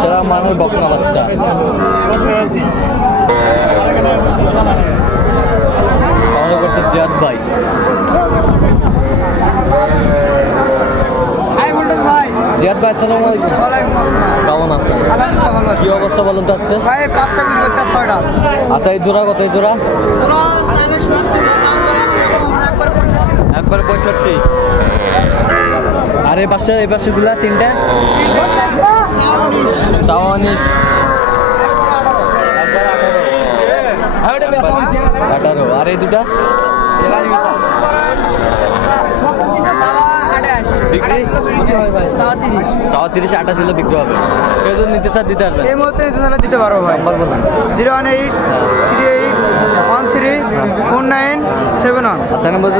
সেরা মানের বকনা বাচ্চা। তাহলে করছে জিয়াদ ভাই। জিয়াদ ভাই আসসালামু আলাইকুম। কেমন আছেন? কি অবস্থা বলেন তো আজকে? আচ্ছা এই জোড়া কত? এই জোড়া একবার 65। আর এই পাশে গুলা তিনটা 54। 18। আর এই দুটা বিক্রি 34। 28 হলে বিক্রি হবে। কেউ যদি নিতে চান দিতে পারবেন? এই মুহূর্তে দিতে পারবো ভাই। নাম্বার বলুন। 01838134971। আচ্ছা নাম্বার